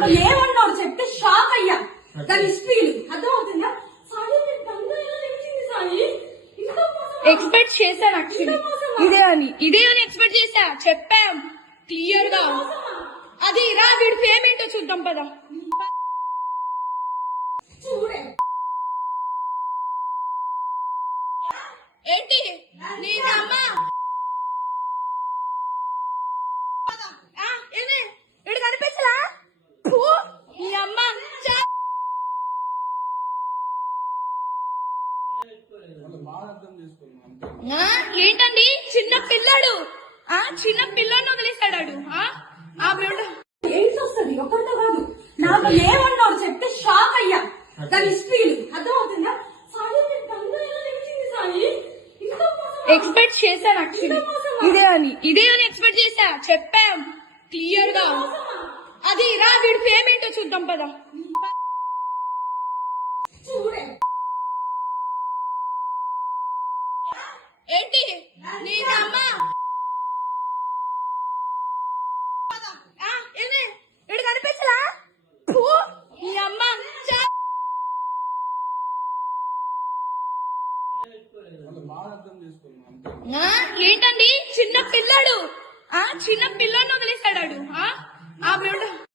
నాకు ఏమన్నాడు చెప్తే షాక్ అయ్యా. దాని హిస్టరీలు అర్థమవుతుందా? సాయి సాయి ఎక్స్పెక్ట్ చేశాను యాక్చువల్లీ ఇదే అని ఎక్స్పెక్ట్ చేశా. చెప్పాం క్లియర్ గా. అది రా వీడి ఫేమ్ ఏంటో చూద్దాం పదా. చూడే ఏంటి నీ అమ్మ వీడు కనిపించలా? నీ అమ్మ ఏంటండి చిన్న పిల్లాడు చిన్న పిల్లని వదిలేస్తాడు. ఎయిడ్స్ వస్తుంది ఒకరితో కాదు. నాకు ఏమన్నాడు చెప్తే షాక్ అయ్యా. దాని హిస్టరీలు అర్థమవుతుందా? సాయి సాయి ఎక్స్పెక్ట్ చేశాను యాక్చువల్లీ ఇదే అని ఎక్స్పెక్ట్ చేశా. చెప్పాం క్లియర్ గా. అది రా వీడి ఫేమ్ ఏంటో చూద్దాం పదా. చూడే ఏంటి నీ అమ్మ వీడు కనిపించలా? నీ అమ్మ ఏంటండి చిన్న పిల్లాడు చిన్న పిల్లని వదిలేస్తాడు.